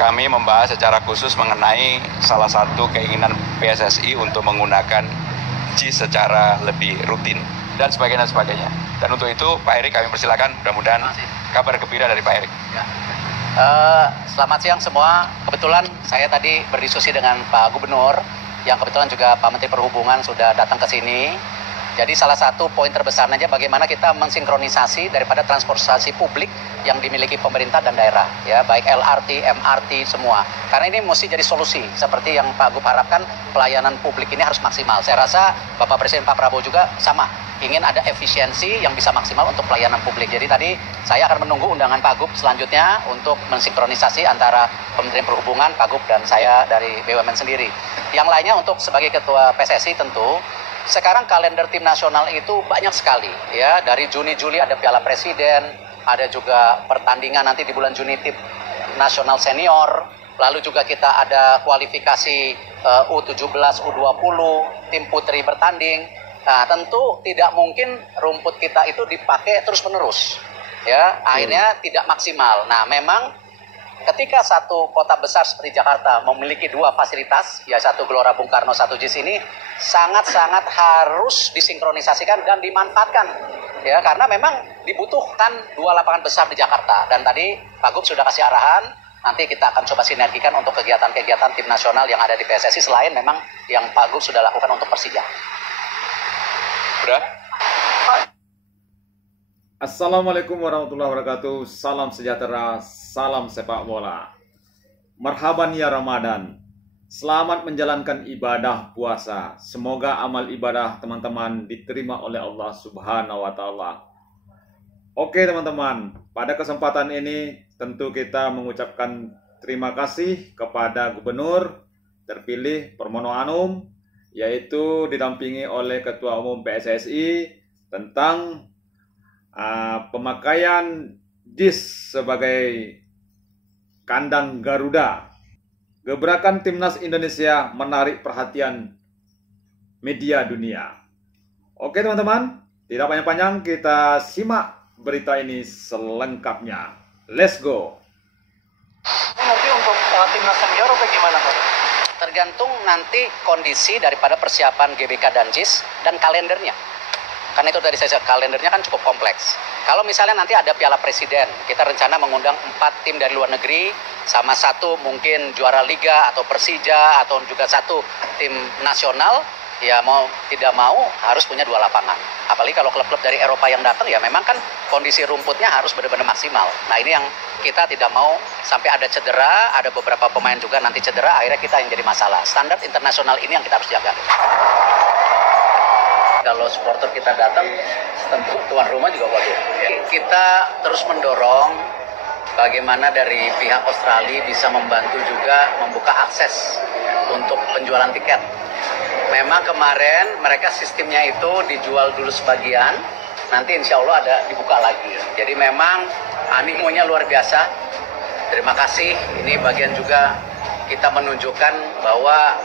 kami membahas secara khusus mengenai salah satu keinginan PSSI untuk menggunakan JIS secara lebih rutin dan sebagainya. Dan untuk itu Pak Erik kami persilakan, mudah-mudahan kabar gembira dari Pak Erik. Ya. Selamat siang semua. Kebetulan saya tadi berdiskusi dengan Pak Gubernur, yang kebetulan juga Pak Menteri Perhubungan sudah datang ke sini. Jadi salah satu poin terbesarnya bagaimana kita mensinkronisasi daripada transportasi publik yang dimiliki pemerintah dan daerah, ya, baik LRT, MRT, semua. Karena ini mesti jadi solusi, seperti yang Pak Gub harapkan, pelayanan publik ini harus maksimal. Saya rasa Bapak Presiden Pak Prabowo juga sama, ingin ada efisiensi yang bisa maksimal untuk pelayanan publik. Jadi tadi saya akan menunggu undangan Pak Gub selanjutnya untuk mensinkronisasi antara Kementerian Perhubungan, Pak Gub, dan saya dari BUMN sendiri. Yang lainnya untuk sebagai Ketua PSSI tentu, sekarang kalender tim nasional itu banyak sekali, ya. Dari Juni-Juli ada Piala Presiden, ada juga pertandingan nanti di bulan Juni tim nasional senior, lalu juga kita ada kualifikasi U17, U20, tim putri bertanding. Nah, tentu tidak mungkin rumput kita itu dipakai terus-menerus, ya. Akhirnya tidak maksimal. Nah, memang ketika satu kota besar seperti Jakarta memiliki dua fasilitas, ya satu Gelora Bung Karno, satu JIS ini sangat-sangat harus disinkronisasikan dan dimanfaatkan, ya, karena memang dibutuhkan dua lapangan besar di Jakarta. Dan tadi Pak Gub sudah kasih arahan, nanti kita akan coba sinergikan untuk kegiatan-kegiatan tim nasional yang ada di PSSI selain memang yang Pak Gub sudah lakukan untuk Persija. Udah? Assalamualaikum warahmatullahi wabarakatuh. Salam sejahtera, salam sepak bola. Marhaban ya Ramadan. Selamat menjalankan ibadah puasa. Semoga amal ibadah teman-teman diterima oleh Allah Subhanahu wa taala. Oke teman-teman, pada kesempatan ini tentu kita mengucapkan terima kasih kepada Gubernur terpilih Pramono Anung, yaitu didampingi oleh Ketua Umum PSSI tentang pemakaian JIS sebagai kandang Garuda. Gebrakan Timnas Indonesia menarik perhatian media dunia. Oke teman-teman, tidak panjang-panjang, kita simak berita ini selengkapnya. Let's go. Nanti untuk Timnas senior apa gimana Pak? Tergantung nanti kondisi daripada persiapan GBK dan JIS dan kalendernya. Karena itu dari saya kalendernya kan cukup kompleks. Kalau misalnya nanti ada Piala Presiden, kita rencana mengundang 4 tim dari luar negeri, sama satu mungkin juara Liga atau Persija, atau juga satu tim nasional, ya mau tidak mau harus punya 2 lapangan. Apalagi kalau klub-klub dari Eropa yang datang, ya memang kan kondisi rumputnya harus benar-benar maksimal. Nah ini yang kita tidak mau sampai ada cedera, ada beberapa pemain juga nanti cedera, akhirnya kita yang jadi masalah. Standar internasional ini yang kita harus jaga. Kalau supporter kita datang, tentu tuan rumah juga wajib. Kita terus mendorong bagaimana dari pihak Australia bisa membantu juga membuka akses untuk penjualan tiket. Memang kemarin mereka sistemnya itu dijual dulu sebagian, nanti insya Allah ada dibuka lagi. Jadi memang animonya luar biasa. Terima kasih, ini bagian juga kita menunjukkan bahwa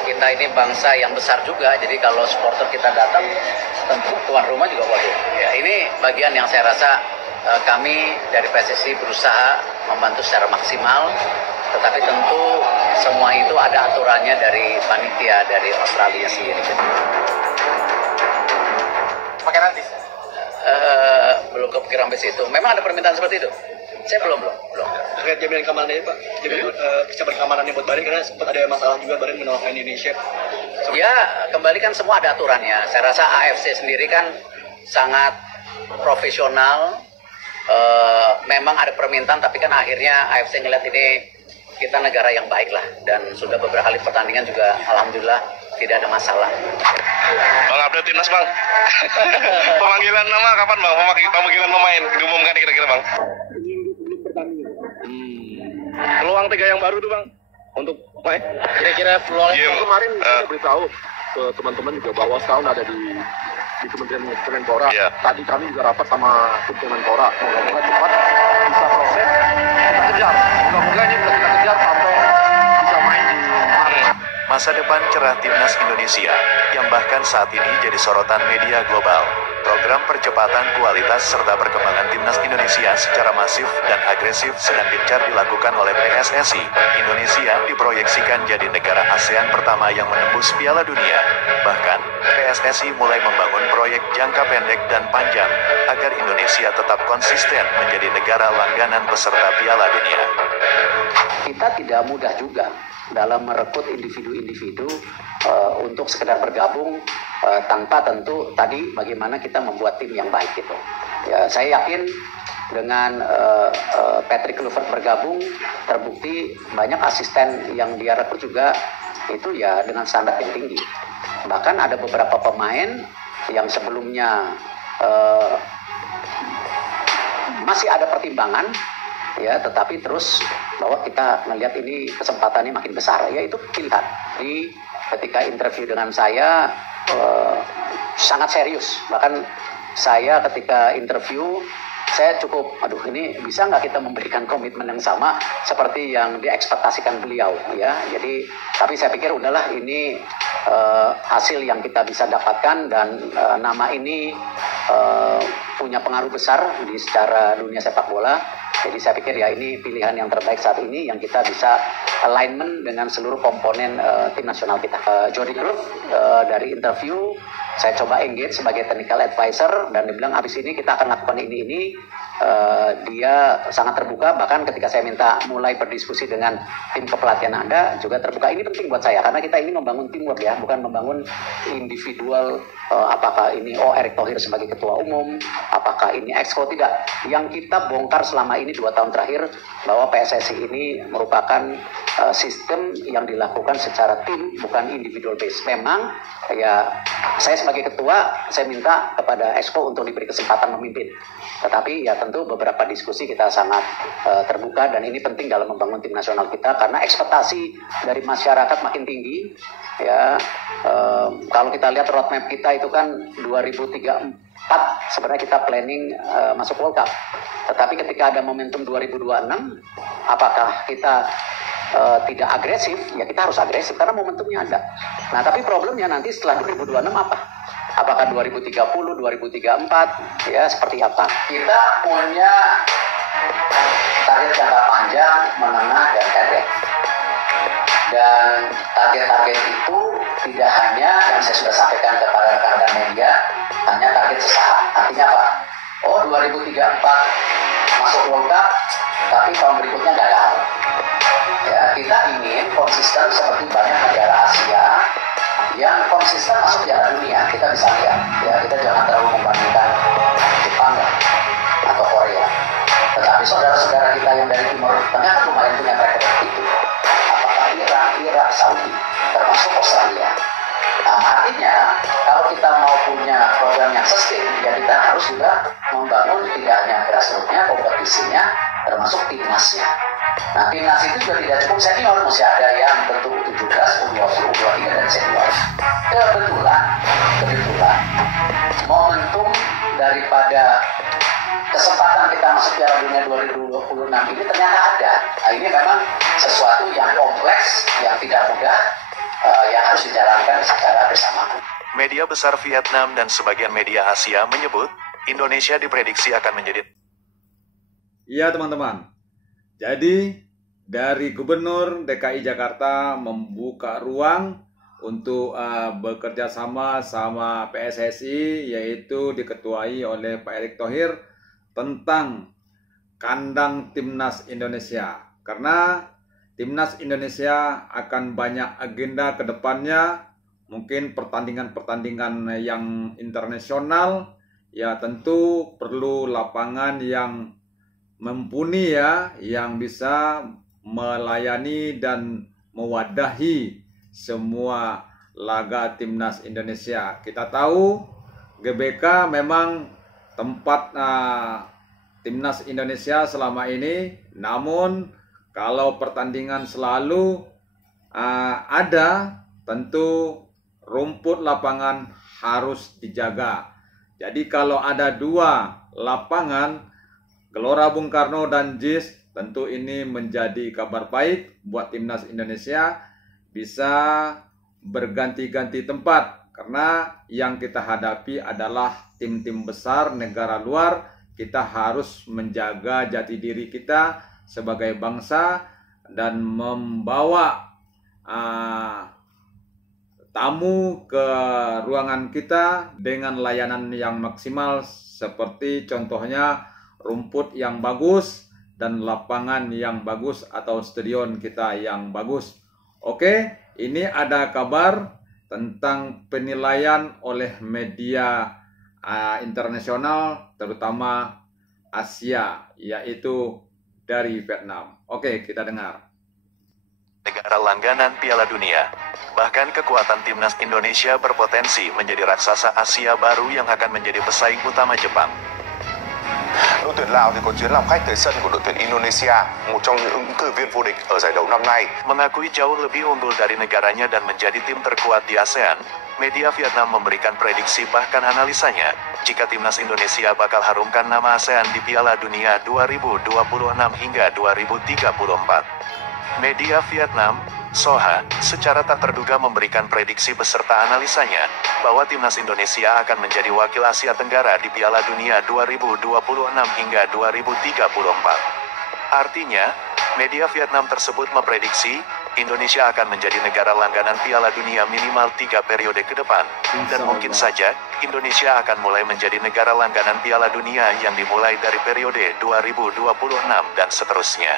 kita ini bangsa yang besar juga, jadi kalau supporter kita datang, tentu tuan rumah juga wajib. Ya, ini bagian yang saya rasa kami dari PSSI berusaha membantu secara maksimal, tetapi tentu semua itu ada aturannya dari panitia dari Australia sendiri. Pakai nanti? Belum kepikiran sampai situ. Memang ada permintaan seperti itu? Saya belum. Terkait jaminan keamanan ini Pak, jaminan persiapan keamanan buat Bahrain, karena sempat ada masalah juga Bahrain menolak main di Indonesia. Ya, kembali kan semua ada aturannya. Saya rasa AFC sendiri kan sangat profesional. Memang ada permintaan, tapi kan akhirnya AFC ngeliat ini kita negara yang baik lah. Dan sudah beberapa kali pertandingan juga alhamdulillah tidak ada masalah. Bang, update timnas Bang. Pemanggilan nama kapan Bang? Pemanggilan pemain diumumkan kira-kira Bang? Peluang 3 yang baru tuh Bang untuk main. Kira-kira peluang kemarin saya beritahu ke teman-teman juga bahwa setahun ada di Kementerian Kemenpora. Yeah. Tadi kami juga rapat sama tim Kemenpora. Moga-moga cepat bisa proses, kita kejar. Moga-moga ini bisa kita kejar sampai bisa main di Maret. Masa depan cerah timnas Indonesia, yang bahkan saat ini jadi sorotan media global. Program percepatan kualitas serta perkembangan timnas Indonesia secara masif dan agresif sedang gencar dilakukan oleh PSSI. Indonesia diproyeksikan jadi negara ASEAN pertama yang menembus Piala Dunia. Bahkan, PSSI mulai membangun proyek jangka pendek dan panjang agar Indonesia tetap konsisten menjadi negara langganan peserta Piala Dunia. Kita tidak mudah juga dalam merekrut individu-individu untuk sekedar bergabung tanpa tentu tadi bagaimana kita membuat tim yang baik gitu. Ya, saya yakin dengan Patrick Kluivert bergabung terbukti banyak asisten yang dia rekrut juga itu ya dengan standar yang tinggi. Bahkan ada beberapa pemain yang sebelumnya masih ada pertimbangan ya, tetapi terus bahwa kita melihat ini kesempatannya makin besar, ya itu pilihan. Jadi ketika interview dengan saya sangat serius, bahkan saya ketika interview saya cukup, ini bisa nggak kita memberikan komitmen yang sama seperti yang diekspektasikan beliau ya. Jadi tapi saya pikir udahlah, ini hasil yang kita bisa dapatkan dan nama ini punya pengaruh besar di secara dunia sepak bola. Jadi saya pikir ya ini pilihan yang terbaik saat ini yang kita bisa alignment dengan seluruh komponen tim nasional kita. Jody Cruyff dari interview saya coba engage sebagai technical advisor dan dia bilang habis ini kita akan lakukan ini. Dia sangat terbuka, bahkan ketika saya minta mulai berdiskusi dengan tim kepelatihan Anda juga terbuka. Ini penting buat saya karena kita ini membangun teamwork ya, bukan membangun individual. Apakah ini Erick Thohir sebagai ketua umum, apakah ini Exco, tidak. Yang kita bongkar selama ini 2 tahun terakhir bahwa PSSI ini merupakan sistem yang dilakukan secara tim, bukan individual base. Memang ya saya sebagai ketua saya minta kepada Exco untuk diberi kesempatan memimpin, tetapi ya tentu beberapa diskusi kita sangat terbuka dan ini penting dalam membangun tim nasional kita karena ekspektasi dari masyarakat makin tinggi ya. Kalau kita lihat roadmap kita itu kan 2034 sebenarnya kita planning masuk World Cup, tetapi ketika ada momentum 2026 apakah kita tidak agresif? Ya kita harus agresif karena momentumnya ada. Nah tapi problemnya nanti setelah 2026 apa? Apakah 2030, 2034, ya seperti apa? Kita punya target jangka panjang, menengah, dan pendek. Dan target-target itu tidak hanya yang saya sudah sampaikan kepada rekan-rekan media, hanya target sesaat. Artinya apa? 2034 masuk World Cup, tapi tahun berikutnya gagal. Ya, kita ingin konsisten seperti banyak negara Asia yang konsisten masuk Piala Dunia. Kita bisa lihat, ya kita jangan terlalu membandingkan Jepang atau Korea. Tetapi saudara-saudara kita yang dari Timur Tengah kan lumayan punya track record itu. Apakah Irak, Saudi, termasuk Australia. Nah, artinya kalau kita mau punya program yang sustain, ya kita harus juga membangun tidak hanya grassroots-nya, kompetisinya, termasuk timnasnya. Nah, timnas itu juga tidak cukup senior, masih ada yang tentu U17, U20, U23 dan senior. Kebetulan momentum daripada kesempatan kita masuk Piala Dunia 2026 ini ternyata ada. Nah, ini memang sesuatu yang kompleks, yang tidak mudah, yang harus dijalankan secara bersamaan. Media besar Vietnam dan sebagian media Asia menyebut Indonesia diprediksi akan menjadi. Iya teman-teman. Jadi dari Gubernur DKI Jakarta membuka ruang untuk bekerja sama PSSI, yaitu diketuai oleh Pak Erick Thohir tentang kandang timnas Indonesia. Karena timnas Indonesia akan banyak agenda ke depannya, mungkin pertandingan-pertandingan yang internasional, ya tentu perlu lapangan yang mumpuni ya, yang bisa melayani dan mewadahi semua laga timnas Indonesia. Kita tahu GBK memang tempat timnas Indonesia selama ini, namun kalau pertandingan selalu ada, tentu rumput lapangan harus dijaga. Jadi kalau ada 2 lapangan, Gelora Bung Karno dan JIS, tentu ini menjadi kabar baik buat timnas Indonesia bisa berganti-ganti tempat, karena yang kita hadapi adalah tim-tim besar negara luar. Kita harus menjaga jati diri kita sebagai bangsa dan membawa tamu ke ruangan kita dengan layanan yang maksimal, seperti contohnya rumput yang bagus dan lapangan yang bagus atau stadion kita yang bagus. Oke, ini ada kabar tentang penilaian oleh media internasional, terutama Asia, yaitu dari Vietnam. Oke, kita dengar. Negara langganan Piala Dunia. Bahkan kekuatan timnas Indonesia berpotensi menjadi raksasa Asia baru yang akan menjadi pesaing utama Jepang. Đội tuyển Lào thì có chuyến làm khách tới sân của đội tuyển Indonesia, một trong những ứng cử viên vô địch ở giải đấu năm nay. Mengakui jauh lebih unggul dari negaranya dan menjadi tim terkuat di ASEAN, media Vietnam memberikan prediksi bahkan analisanya jika timnas Indonesia bakal harumkan nama ASEAN di Piala Dunia 2026 hingga 2034. Media Vietnam, Soha, secara tak terduga memberikan prediksi beserta analisanya bahwa timnas Indonesia akan menjadi wakil Asia Tenggara di Piala Dunia 2026 hingga 2034. Artinya, media Vietnam tersebut memprediksi Indonesia akan menjadi negara langganan Piala Dunia minimal 3 periode ke depan, dan mungkin saja Indonesia akan mulai menjadi negara langganan Piala Dunia yang dimulai dari periode 2026 dan seterusnya.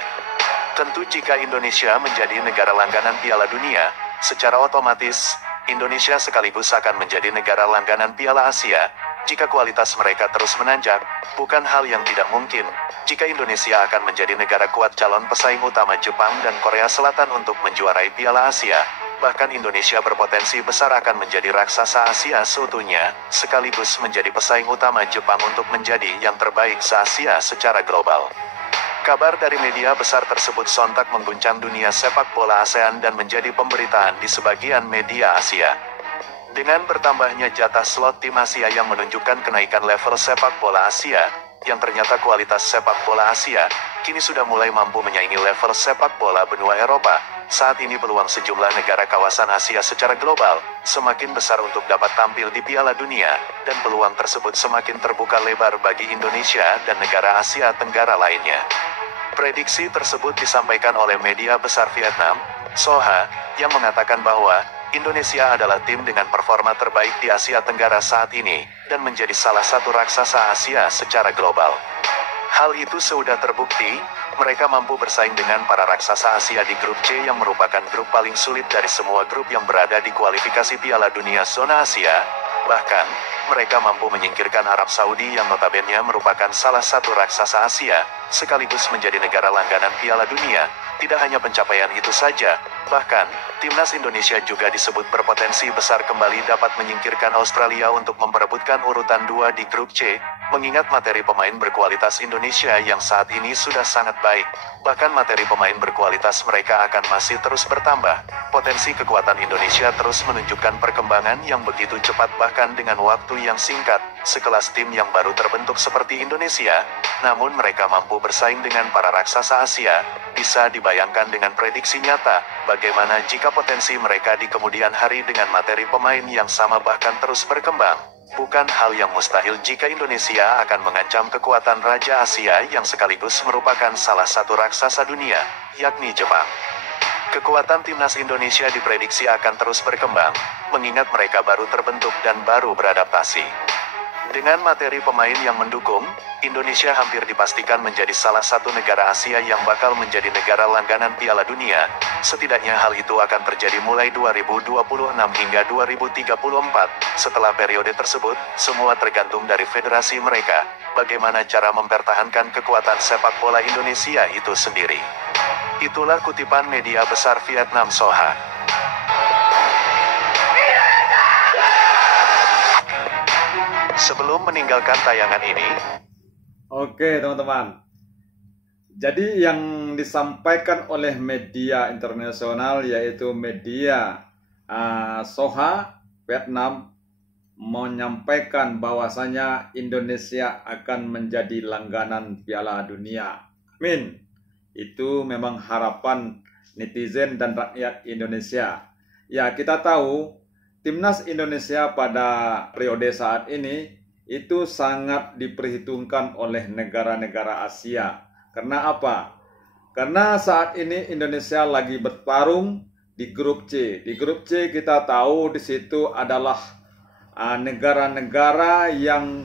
Tentu jika Indonesia menjadi negara langganan Piala Dunia, secara otomatis Indonesia sekaligus akan menjadi negara langganan Piala Asia. Jika kualitas mereka terus menanjak, bukan hal yang tidak mungkin jika Indonesia akan menjadi negara kuat calon pesaing utama Jepang dan Korea Selatan untuk menjuarai Piala Asia. Bahkan Indonesia berpotensi besar akan menjadi raksasa Asia seutuhnya, sekaligus menjadi pesaing utama Jepang untuk menjadi yang terbaik se-Asia secara global. Kabar dari media besar tersebut sontak mengguncang dunia sepak bola ASEAN dan menjadi pemberitaan di sebagian media Asia. Dengan bertambahnya jatah slot tim Asia yang menunjukkan kenaikan level sepak bola Asia, yang ternyata kualitas sepak bola Asia kini sudah mulai mampu menyaingi level sepak bola benua Eropa. Saat ini peluang sejumlah negara kawasan Asia secara global semakin besar untuk dapat tampil di Piala Dunia, dan peluang tersebut semakin terbuka lebar bagi Indonesia dan negara Asia Tenggara lainnya. Prediksi tersebut disampaikan oleh media besar Vietnam, Soha, yang mengatakan bahwa Indonesia adalah tim dengan performa terbaik di Asia Tenggara saat ini, dan menjadi salah satu raksasa Asia secara global. Hal itu sudah terbukti, mereka mampu bersaing dengan para raksasa Asia di grup C yang merupakan grup paling sulit dari semua grup yang berada di kualifikasi Piala Dunia zona Asia. Bahkan, mereka mampu menyingkirkan Arab Saudi yang notabene merupakan salah satu raksasa Asia, sekaligus menjadi negara langganan Piala Dunia. Tidak hanya pencapaian itu saja, bahkan, timnas Indonesia juga disebut berpotensi besar kembali dapat menyingkirkan Australia untuk memperebutkan urutan 2 di grup C, mengingat materi pemain berkualitas Indonesia yang saat ini sudah sangat baik. Bahkan materi pemain berkualitas mereka akan masih terus bertambah. Potensi kekuatan Indonesia terus menunjukkan perkembangan yang begitu cepat bahkan dengan waktu yang singkat, sekelas tim yang baru terbentuk seperti Indonesia, namun mereka mampu bersaing dengan para raksasa Asia. Bisa dibayangkan dengan prediksi nyata, bagaimana jika potensi mereka di kemudian hari dengan materi pemain yang sama bahkan terus berkembang. Bukan hal yang mustahil jika Indonesia akan mengancam kekuatan Raja Asia yang sekaligus merupakan salah satu raksasa dunia, yakni Jepang. Kekuatan timnas Indonesia diprediksi akan terus berkembang, mengingat mereka baru terbentuk dan baru beradaptasi. Dengan materi pemain yang mendukung, Indonesia hampir dipastikan menjadi salah satu negara Asia yang bakal menjadi negara langganan Piala Dunia. Setidaknya hal itu akan terjadi mulai 2026 hingga 2034. Setelah periode tersebut, semua tergantung dari federasi mereka, bagaimana cara mempertahankan kekuatan sepak bola Indonesia itu sendiri. Itulah kutipan media besar Vietnam Soha. Sebelum meninggalkan tayangan ini, oke teman-teman, jadi yang disampaikan oleh media internasional yaitu media Soha Vietnam menyampaikan bahwasanya Indonesia akan menjadi langganan Piala Dunia. Amin. Itu memang harapan netizen dan rakyat Indonesia. Ya, kita tahu timnas Indonesia pada periode saat ini itu sangat diperhitungkan oleh negara-negara Asia. Karena apa? Karena saat ini Indonesia lagi bertarung di grup C. Di grup C kita tahu di situ adalah negara-negara yang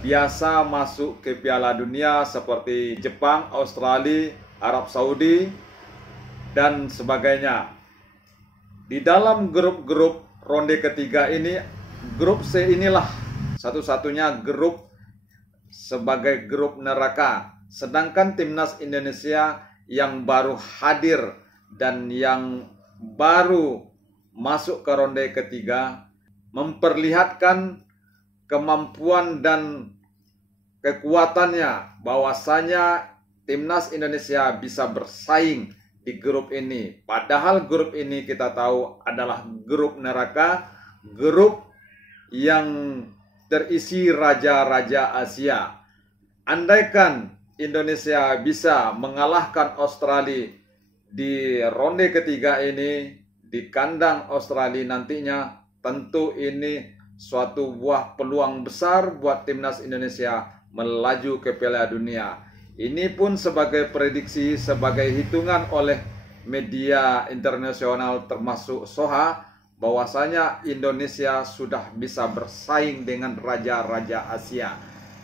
biasa masuk ke Piala Dunia seperti Jepang, Australia, Arab Saudi, dan sebagainya. Di dalam grup-grup ronde ketiga ini, grup C inilah satu-satunya grup sebagai grup neraka. Sedangkan timnas Indonesia yang baru hadir dan yang baru masuk ke ronde ketiga memperlihatkan kemampuan dan kekuatannya, bahwasanya timnas Indonesia bisa bersaing di grup ini. Padahal grup ini kita tahu adalah grup neraka, grup yang terisi raja-raja Asia. Andaikan Indonesia bisa mengalahkan Australia di ronde ketiga ini di kandang Australia nantinya, tentu ini suatu buah peluang besar buat timnas Indonesia melaju ke Piala Dunia. Ini pun sebagai prediksi, sebagai hitungan oleh media internasional termasuk SOHA, bahwasanya Indonesia sudah bisa bersaing dengan raja-raja Asia.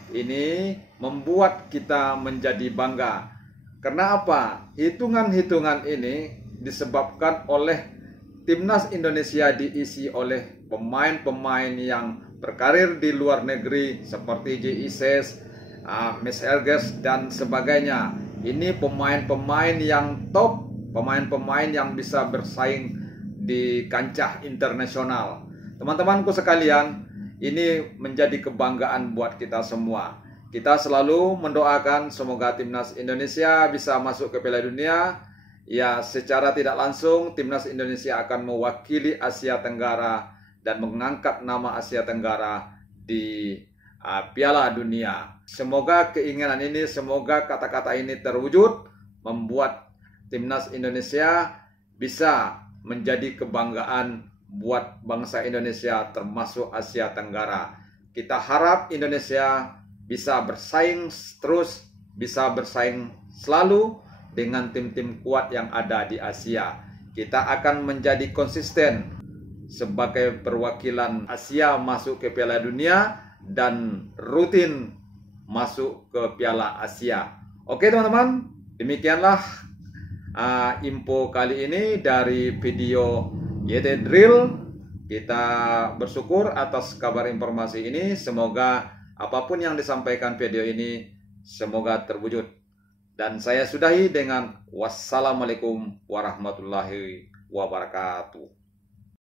Ini membuat kita menjadi bangga. Karena apa? Hitungan-hitungan ini disebabkan oleh timnas Indonesia diisi oleh pemain-pemain yang berkarir di luar negeri seperti J.I. Ses, Mes Elges, dan sebagainya. Ini pemain-pemain yang top, pemain-pemain yang bisa bersaing di kancah internasional. Teman-temanku sekalian, ini menjadi kebanggaan buat kita semua. Kita selalu mendoakan semoga timnas Indonesia bisa masuk ke Piala Dunia. Ya, secara tidak langsung timnas Indonesia akan mewakili Asia Tenggara dan mengangkat nama Asia Tenggara di Piala Dunia. Semoga keinginan ini, semoga kata-kata ini terwujud, membuat timnas Indonesia bisa menjadi kebanggaan buat bangsa Indonesia termasuk Asia Tenggara. Kita harap Indonesia bisa bersaing terus, bisa bersaing selalu dengan tim-tim kuat yang ada di Asia. Kita akan menjadi konsisten sebagai perwakilan Asia masuk ke Piala Dunia dan rutin masuk ke Piala Asia. Oke teman-teman, demikianlah info kali ini dari video YT Drill. Kita bersyukur atas kabar informasi ini. Semoga apapun yang disampaikan video ini semoga terwujud. Dan saya sudahi dengan wassalamualaikum warahmatullahi wabarakatuh.